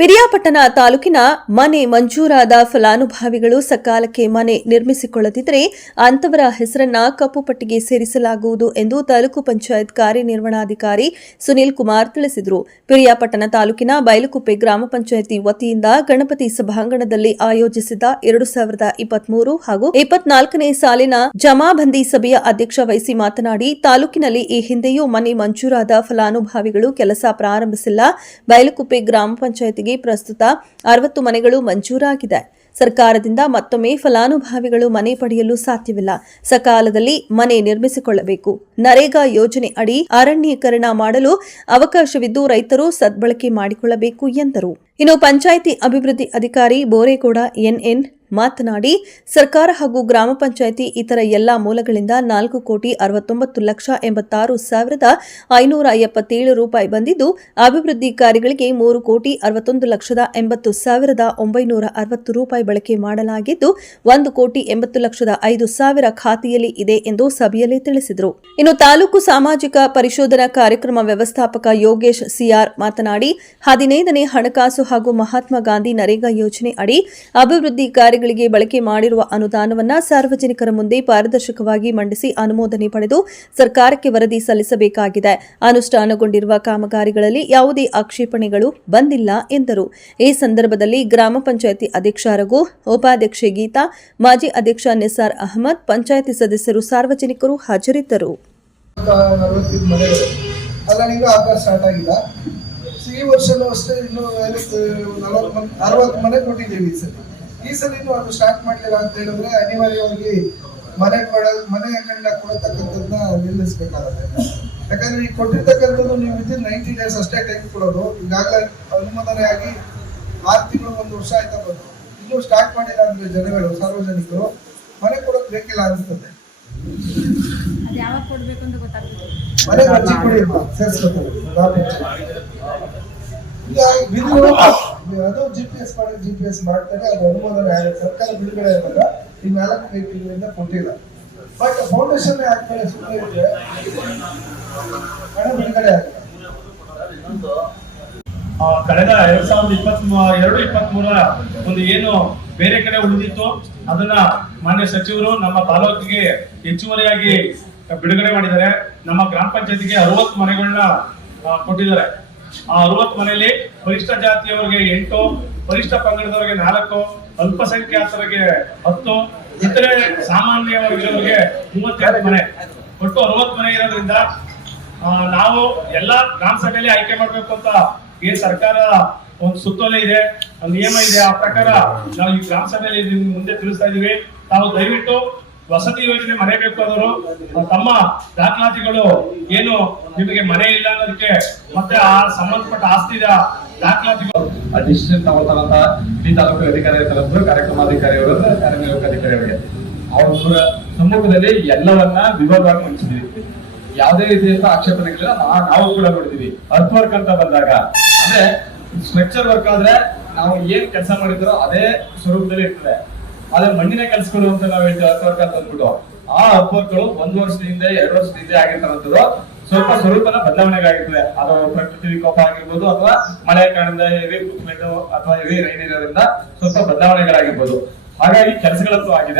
ಪಿರಿಯಾಪಟ್ಟಣ ತಾಲೂಕಿನ ಮನೆ ಮಂಜೂರಾದ ಫಲಾನುಭವಿಗಳು ಸಕಾಲಕ್ಕೆ ಮನೆ ನಿರ್ಮಿಸಿಕೊಳ್ಳದಿದ್ದರೆ ಅಂತವರ ಹೆಸರನ್ನ ಕಪ್ಪು ಪಟ್ಟಿಗೆ ಸೇರಿಸಲಾಗುವುದು ಎಂದು ತಾಲೂಕು ಪಂಚಾಯತ್ ಕಾರ್ಯನಿರ್ವಹಣಾಧಿಕಾರಿ ಸುನೀಲ್ ಕುಮಾರ್ ತಿಳಿಸಿದರು. ಪಿರಿಯಾಪಟ್ಟಣ ತಾಲೂಕಿನ ಬೈಲುಕುಪ್ಪೆ ಗ್ರಾಮ ಪಂಚಾಯಿತಿ ವತಿಯಿಂದ ಗಣಪತಿ ಸಭಾಂಗಣದಲ್ಲಿ ಆಯೋಜಿಸಿದ 2023 ಹಾಗೂ 24ನೇ ಸಾಲಿನ ಜಮಾಬಂದಿ ಸಭೆಯ ಅಧ್ಯಕ್ಷ ವಹಿಸಿ ಮಾತನಾಡಿ, ತಾಲೂಕಿನಲ್ಲಿ ಈ ಹಿಂದೆಯೂ ಮನೆ ಮಂಜೂರಾದ ಫಲಾನುಭವಿಗಳು ಕೆಲಸ ಪ್ರಾರಂಭಿಸಿಲ್ಲ. ಬೈಲುಕುಪ್ಪೆ ಗ್ರಾಮ ಪಂಚಾಯಿತಿಗೆ ಪ್ರಸ್ತುತ 60 ಮನೆಗಳು ಮಂಜೂರಾಗಿದೆ. ಸರ್ಕಾರದಿಂದ ಮತ್ತೊಮ್ಮೆ ಫಲಾನುಭವಿಗಳು ಮನೆ ಪಡೆಯಲು ಸಾಧ್ಯವಿಲ್ಲ. ಸಕಾಲದಲ್ಲಿ ಮನೆ ನಿರ್ಮಿಸಿಕೊಳ್ಳಬೇಕು. ನರೇಗಾ ಯೋಜನೆ ಅಡಿ ಅರಣ್ಯೀಕರಣ ಮಾಡಲು ಅವಕಾಶವಿದ್ದು ರೈತರು ಸದ್ಬಳಕೆ ಮಾಡಿಕೊಳ್ಳಬೇಕು ಎಂದರು. ಇನ್ನು ಪಂಚಾಯಿತಿ ಅಭಿವೃದ್ಧಿ ಅಧಿಕಾರಿ ಬೋರೇಗೌಡ ಎನ್ಎನ್ ಮಾತನಾಡಿ, ಸರ್ಕಾರ ಹಾಗೂ ಗ್ರಾಮ ಪಂಚಾಯಿತಿ ಇತರ ಎಲ್ಲಾ ಮೂಲಗಳಿಂದ 4,69,86,577 ರೂಪಾಯಿ ಬಂದಿದ್ದು, ಅಭಿವೃದ್ಧಿ ಕಾರ್ಯಗಳಿಗೆ 3,61,80,960 ರೂಪಾಯಿ ಬಳಕೆ ಮಾಡಲಾಗಿದ್ದು, 1,80,05,000 ಖಾತೆಯಲ್ಲಿ ಇದೆ ಎಂದು ಸಭೆಯಲ್ಲಿ ತಿಳಿಸಿದರು. ಇನ್ನು ತಾಲೂಕು ಸಾಮಾಜಿಕ ಪರಿಶೋಧನಾ ಕಾರ್ಯಕ್ರಮ ವ್ಯವಸ್ಥಾಪಕ ಯೋಗೇಶ್ ಸಿಆರ್ ಮಾತನಾಡಿ, 15ನೇ ಹಣಕಾಸು ಹಾಗೂ ಮಹಾತ್ಮ ಗಾಂಧಿ ನರೇಗಾ ಯೋಜನೆ ಅಡಿ ಅಭಿವೃದ್ಧಿ ಕಾರ್ಯಗಳಿಗೆ ಬಳಕೆ ಮಾಡಿರುವ ಅನುದಾನವನ್ನು ಸಾರ್ವಜನಿಕರ ಮುಂದೆ ಪಾರದರ್ಶಕವಾಗಿ ಮಂಡಿಸಿ ಅನುಮೋದನೆ ಪಡೆದು ಸರ್ಕಾರಕ್ಕೆ ವರದಿ ಸಲ್ಲಿಸಬೇಕಾಗಿದೆ. ಅನುಷ್ಠಾನಗೊಂಡಿರುವ ಕಾಮಗಾರಿಗಳಲ್ಲಿ ಯಾವುದೇ ಆಕ್ಷೇಪಣೆಗಳು ಬಂದಿಲ್ಲ ಎಂದರು. ಈ ಸಂದರ್ಭದಲ್ಲಿ ಗ್ರಾಮ ಪಂಚಾಯಿತಿ ಅಧ್ಯಕ್ಷ ರಘು, ಉಪಾಧ್ಯಕ್ಷೆ ಗೀತಾ, ಮಾಜಿ ಅಧ್ಯಕ್ಷ ನಿಸಾರ್ ಅಹಮದ್, ಪಂಚಾಯಿತಿ ಸದಸ್ಯರು, ಸಾರ್ವಜನಿಕರು ಹಾಜರಿದ್ದರು. ಈ ವರ್ಷನೂ ಅಷ್ಟೇ ಇನ್ನು 60 ಮನೆ ಕೊಟ್ಟಿದ್ದೀವಿ. ಈ ಸಲ ಇನ್ನು ಅದು ಸ್ಟಾರ್ಟ್ ಮಾಡಲಿಲ್ಲ ಅಂತ ಹೇಳಿದ್ರೆ ಅನಿವಾರ್ಯವಾಗಿ ಮನೆ ಕೊಡತಕ್ಕಂಥದ್ದನ್ನ ನಿಲ್ಲಿಸಬೇಕಾಗುತ್ತೆ. ಯಾಕಂದ್ರೆ ಈಗ ಕೊಟ್ಟಿರ್ತಕ್ಕಂಥದ್ದು ನೀವು ವಿದಿನ್ 90 ಡೇಸ್ ಅಷ್ಟೇ ಟೈಮ್ ಕೊಡೋದು. ಈಗಾಗಲೇ ಅನುಮೋದನೆ ಆಗಿ 6 ತಿಂಗಳು 1 ವರ್ಷ ಆಯ್ತಾ ಬಂದು ಇನ್ನೂ ಸ್ಟಾರ್ಟ್ ಮಾಡಿಲ್ಲ ಅಂದ್ರೆ ಜನಗಳು, ಸಾರ್ವಜನಿಕರು ಮನೆ ಕೊಡೋದು ಬೇಕಿಲ್ಲ ಅನಿಸ್ತದೆ. ಮನೆ ಅರ್ಜಿ ಕೊಡಿ ಸೇರಿಸ್ಕೊತಾರೆ. ಅದು ಜಿಪಿಎಸ್ ಮಾಡ್ತಾರೆ. ಅದು ಅನುಮೋದನೆ ಆಗುತ್ತೆ. ಸರ್ಕಾರ ಬಿಡುಗಡೆ ಆದಾಗ ಈ 4-5 ತಿಂಗಳಿಂದ ಕೊಟ್ಟಿಲ್ಲ. ಬಟ್ ಫೌಂಡೇಶನ್ ಆದ್ಮೇಲೆ ಸುಮ್ಮನೆ ಇದ್ರೆ ಹಣ ಬಿಡುಗಡೆ ಆಗುತ್ತೆ. ಕಳೆದ 2022-23 ಒಂದು ಏನು ಬೇರೆ ಕಡೆ ಉಳಿದಿತ್ತು ಅದನ್ನ ಮಾನ್ಯ ಸಚಿವರು ನಮ್ಮ ತಾಲೂಕಿಗೆ ಹೆಚ್ಚುವರಿಯಾಗಿ ಬಿಡುಗಡೆ ಮಾಡಿದ್ದಾರೆ. ನಮ್ಮ ಗ್ರಾಮ ಪಂಚಾಯತಿಗೆ 60 ಮನೆಗಳನ್ನ ಕೊಟ್ಟಿದ್ದಾರೆ. ಆ 60 ಮನೆಯಲ್ಲಿ ಪರಿಷ್ಠ ಜಾತಿಯವರಿಗೆ 8, ಪರಿಷ್ಠ ಪಂಗಡದವರಿಗೆ 4, ಅಲ್ಪಸಂಖ್ಯಾತರಿಗೆ 10, ಇತರೆ ಸಾಮಾನ್ಯ ವರ್ಗದವರಿಗೆ 32 ಮನೆ, ಒಟ್ಟು 60 ಮನೆ ಇರೋದ್ರಿಂದ ನಾವು ಎಲ್ಲ ಗ್ರಾಮ ಸಭೆಯಲ್ಲಿ ಆಯ್ಕೆ ಮಾಡ್ಬೇಕು ಅಂತ ಏನ್ ಸರ್ಕಾರ ಒಂದು ಸುತ್ತೋಲೆ ಇದೆ, ನಿಯಮ ಇದೆ. ಆ ಪ್ರಕಾರ ನಾವು ಈ ಗ್ರಾಮ ಸಭೆಯಲ್ಲಿ ಮುಂದೆ ತಿಳಿಸ್ತಾ ಇದೀವಿ. ತಾವು ದಯವಿಟ್ಟು ವಸತಿ ಯೋಜನೆ ಮನೆ ಬೇಕಾದವರು ತಮ್ಮ ದಾಖಲಾತಿಗಳು ಏನು ನಿಮಗೆ ಮನೆ ಇಲ್ಲ ಅನ್ನೋದಕ್ಕೆ ಮತ್ತೆ ಆ ಸಂಬಂಧಪಟ್ಟ ಆಸ್ತಿದ ದಾಖಲಾತಿಗಳು ಡಿಸಿಷನ್ ತಗೊಳ್ತಾರಂತ ಈ ತಾಲೂಕು ಅಧಿಕಾರಿಗಳು, ಕಾರ್ಯಕ್ರಮಾಧಿಕಾರಿಯವರು, ಕಾರ್ಯನಿರ್ವಾಹಕ ಅಧಿಕಾರಿಯವರಿಗೆ ಅವರ ಸಮ್ಮುಖದಲ್ಲಿ ಎಲ್ಲವನ್ನ ವಿವರವಾಗಿ ಮಂಡಿಸಿದ್ವಿ. ಯಾವುದೇ ರೀತಿಯಿಂದ ಆಕ್ಷೇಪಣೆಗಳಿಲ್ಲ. ನಾವು ಕೂಡ ನೋಡಿದೀವಿ. ಅರ್ತ್ ವರ್ಕ್ ಅಂತ ಬಂದಾಗ ಅಂದ್ರೆ ಸ್ಟ್ರಕ್ಚರ್ ವರ್ಕ್ ಆದ್ರೆ ನಾವು ಏನ್ ಕೆಲಸ ಮಾಡಿದ್ರೋ ಅದೇ ಸ್ವರೂಪದಲ್ಲಿ ಇರ್ತದೆ. ಅದೇ ಮಣ್ಣಿನ ಕೆಲಸಗಳು ಅಂತ ನಾವು ಹೇಳ್ತೀವಿ ಅರ್ತ್ ವರ್ಕ್ ಅಂತ ಅಂದ್ಬಿಟ್ಟು, ಆ ಅರ್ತ್ ವರ್ಕ್ಗಳು 1 ವರ್ಷದ ಹಿಂದೆ 2 ವರ್ಷದ ಹಿಂದೆ ಆಗಿರ್ತಕ್ಕಂಥದ್ದು ಸ್ವಲ್ಪ ಸ್ವರೂಪನ ಬದಲಾವಣೆಗಾಗಿರ್ತದೆ. ಅದು ಪ್ರಕೃತಿ ವಿಕೋಪ ಆಗಿರ್ಬೋದು, ಅಥವಾ ಮಳೆ ಕಾರಣದಿಂದ ಹೆವಿ ಅಥವಾ ಹೆವಿ ರೈನ್ ಇರೋದ್ರಿಂದ ಸ್ವಲ್ಪ ಬದಲಾವಣೆಗಳಾಗಿರ್ಬೋದು. ಹಾಗಾಗಿ ಕೆಲಸಗಳಂತೂ ಆಗಿದೆ.